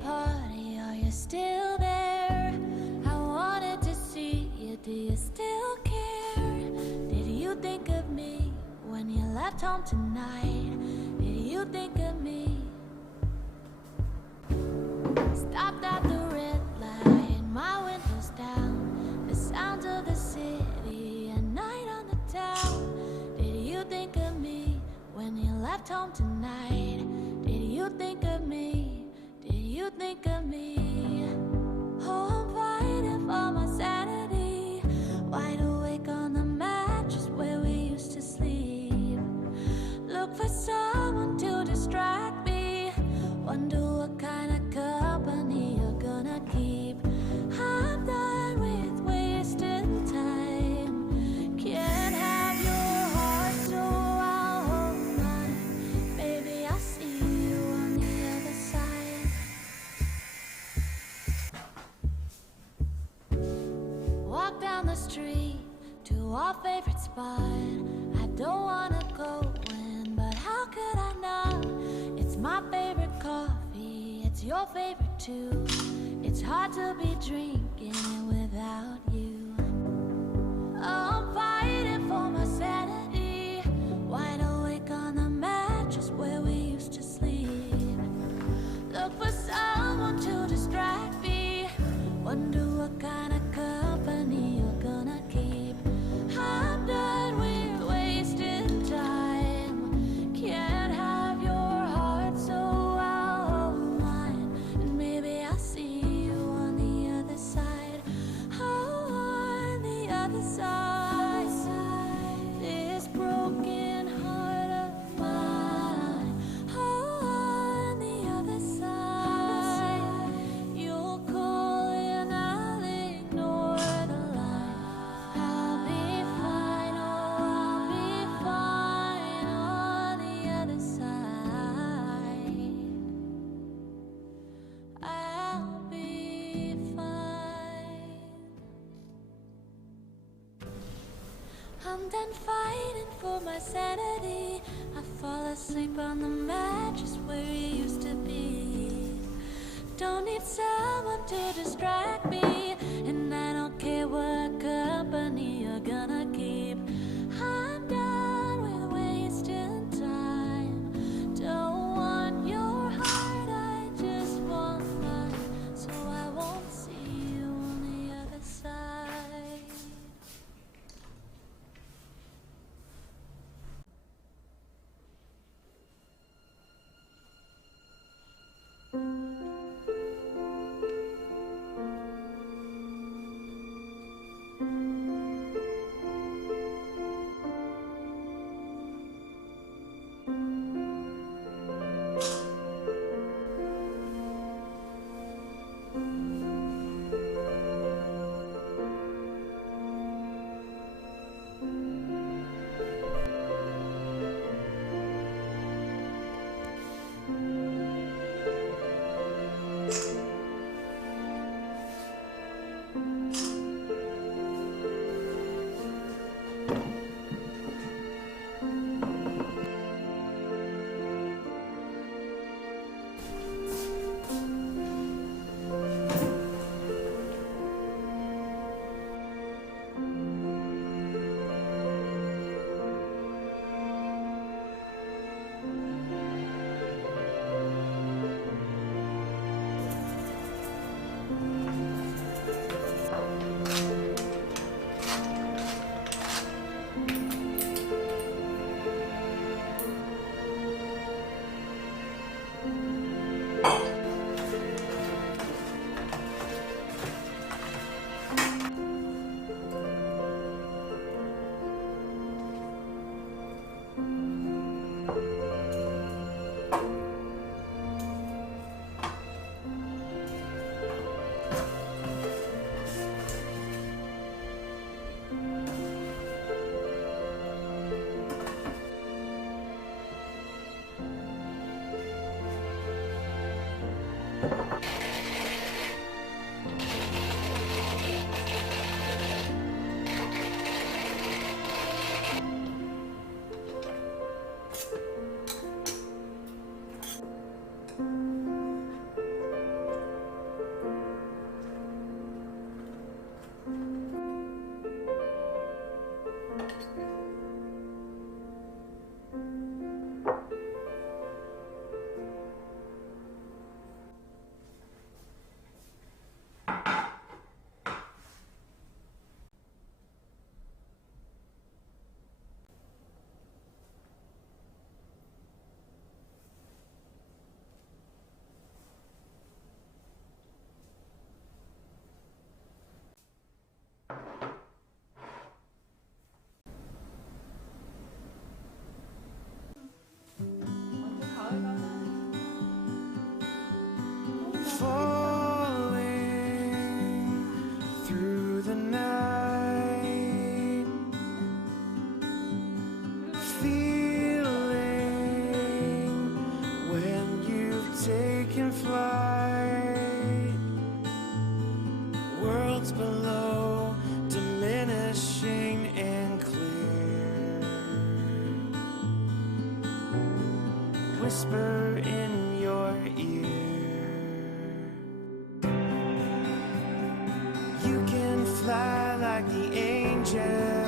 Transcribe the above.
party, are you still there? I wanted to see you, do you still care? Did you think of me when you left home tonight? Did you think of me? Stopped at the red light, my windows down, the sounds of the city, a night on the town. Did you think of me when you left home tonight? Did you think of me? Did you think of me? Oh, I'm fighting for my sanity, wide awake on the mattress where we used to sleep. Look for someone to distract me, wonder what kind of company you're gonna keep. I'm done with wasting time, can't have your heart, so I'll hold mine. Baby, I'll see you on the other side. Walk down the street to our favorite spot. I don't wanna go in, but how could I not? It's my favorite coffee, it's your favorite too. It's hard to be drinking it without you. I'm fighting for my sanity, wide awake on the mattress where we used to sleep. Look for someone to distract me, wonder what kind of company you're gonna keep. I'm done with wasting time, can't have your heart, so I'll hold mine. And maybe I'll see you on the other side. Oh, on the other side. This broken heart of mine. Oh, on the other side. You'll call and I'll ignore the line. I'll be fine, oh, I'll be fine on the other side. I'll be fine. I'm done fighting for my sanity, I fall asleep on the mattress where you used to be. Don't need someone to distract me, and I don't care what company you're gonna keep. I'm done with wasting time, don't want your heart, I just want mine. So I won't see you on the other side. clouds below, diminishing and clear. Whisper in your ear. You can fly like the angels.